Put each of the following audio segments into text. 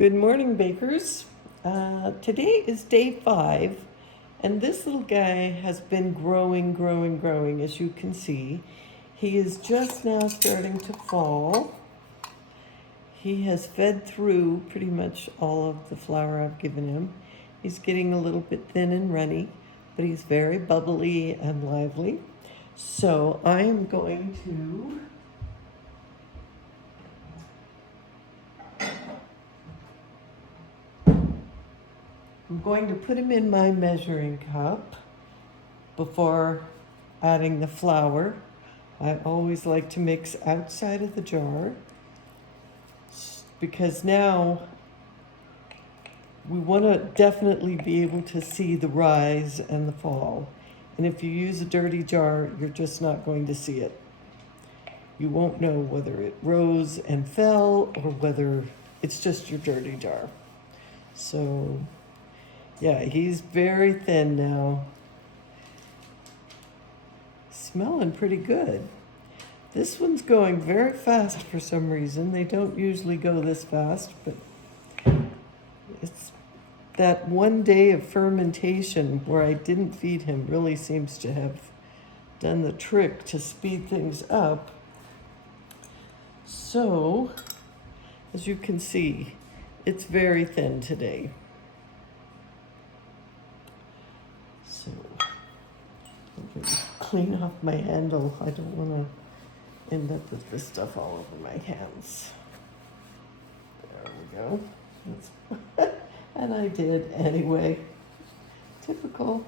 Good morning, bakers. Today is day 5, and this little guy has been growing, as you can see. He is just now starting to fall. He has fed through pretty much all of the flour I've given him. He's getting a little bit thin and runny, but he's very bubbly and lively. So I am going to put him in my measuring cup before adding the flour. I always like to mix outside of the jar because now we want to definitely be able to see the rise and the fall. And if you use a dirty jar, you're just not going to see it. You won't know whether it rose and fell or whether it's just your dirty jar. So yeah, he's very thin now. Smelling pretty good. This one's going very fast for some reason. They don't usually go this fast, but it's that 1 day of fermentation where I didn't feed him really seems to have done the trick to speed things up. So, as you can see, it's very thin today. So, I'm going to clean off my handle. I don't want to end up with this stuff all over my hands. There we go. And I did anyway. Typical.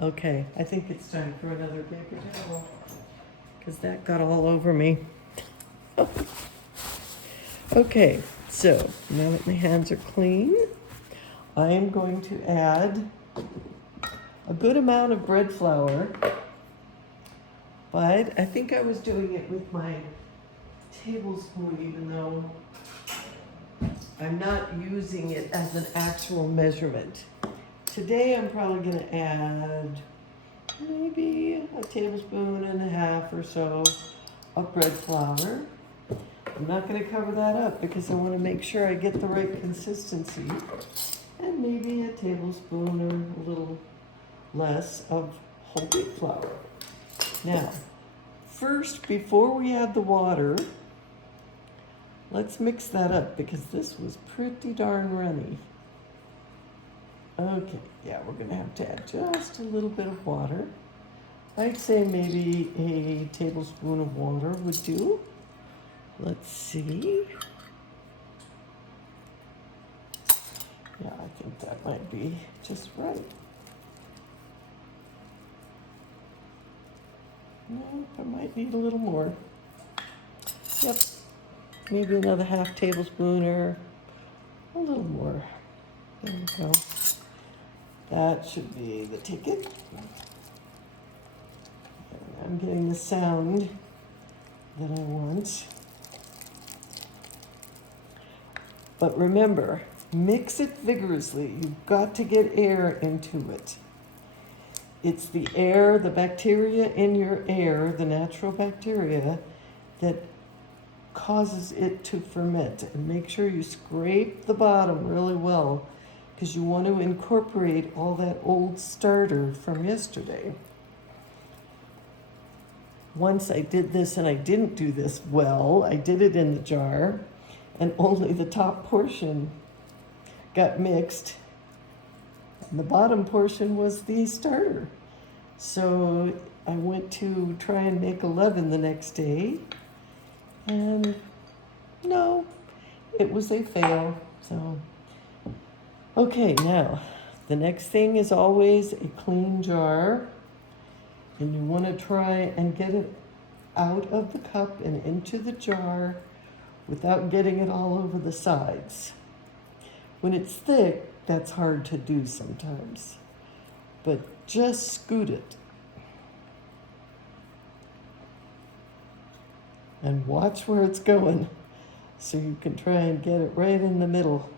Okay, I think it's time for another paper towel because that got all over me. Okay, so now that my hands are clean, I am going to add a good amount of bread flour, but I think I was doing it with my tablespoon, even though I'm not using it as an actual measurement. Today I'm probably going to add maybe a tablespoon and a half or so of bread flour. I'm not going to cover that up because I want to make sure I get the right consistency. And maybe a tablespoon or a little less of whole wheat flour. Now, first, before we add the water, let's mix that up because this was pretty darn runny. Okay, yeah, we're gonna have to add just a little bit of water. I'd say maybe a tablespoon of water would do. Let's see. Yeah, I think that might be just right. No, I might need a little more. Yep, maybe another half tablespoon or a little more. There we go. That should be the ticket. I'm getting the sound that I want. But remember, mix it vigorously. You've got to get air into it. It's the air, the bacteria in your air, the natural bacteria, that causes it to ferment. And make sure you scrape the bottom really well because you want to incorporate all that old starter from yesterday. Once I did this and I didn't do this well. I did it in the jar and only the top portion got mixed and the bottom portion was the starter. So I went to try and make 11 the next day and no, it was a fail. So okay, now the next thing is always a clean jar, and you want to try and get it out of the cup and into the jar without getting it all over the sides. When it's thick, that's hard to do sometimes, but just scoot it. And watch where it's going so you can try and get it right in the middle.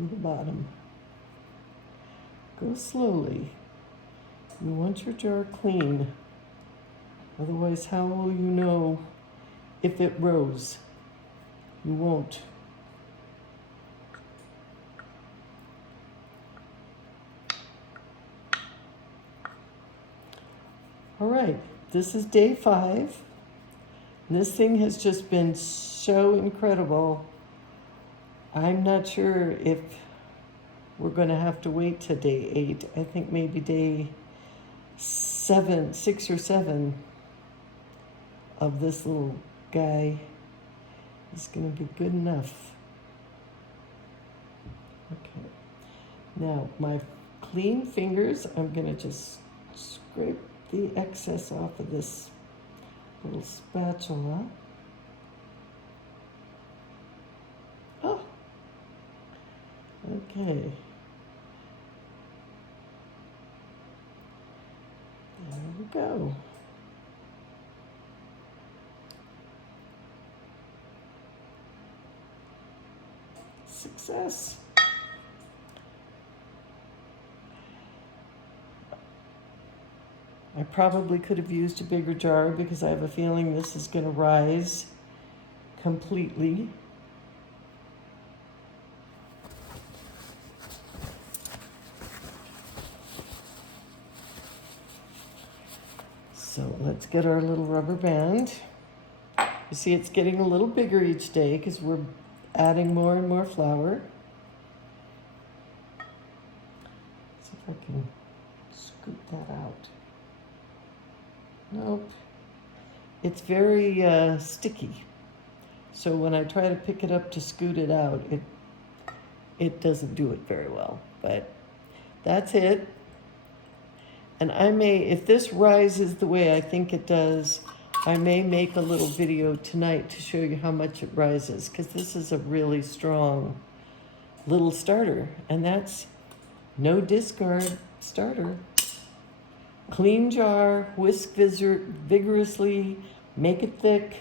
through the bottom. Go slowly. You want your jar clean. Otherwise, how will you know if it rose? You won't. All right, this is day 5. This thing has just been so incredible. I'm not sure if we're going to have to wait to day 8. I think maybe day 6 or 7 of this little guy is going to be good enough. Okay. Now, my clean fingers, I'm going to just scrape the excess off of this little spatula. Oh, okay. There we go. Success. I probably could have used a bigger jar because I have a feeling this is going to rise completely. So let's get our little rubber band. You see it's getting a little bigger each day because we're adding more and more flour. See if I can scoop that out. Nope. It's very sticky. So when I try to pick it up to scoot it out, it doesn't do it very well. But that's it. And I may, if this rises the way I think it does, I may make a little video tonight to show you how much it rises, because this is a really strong little starter. And that's no discard starter. Clean jar, whisk vigorously, make it thick.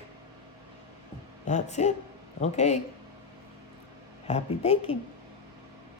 That's it. Okay. Happy baking.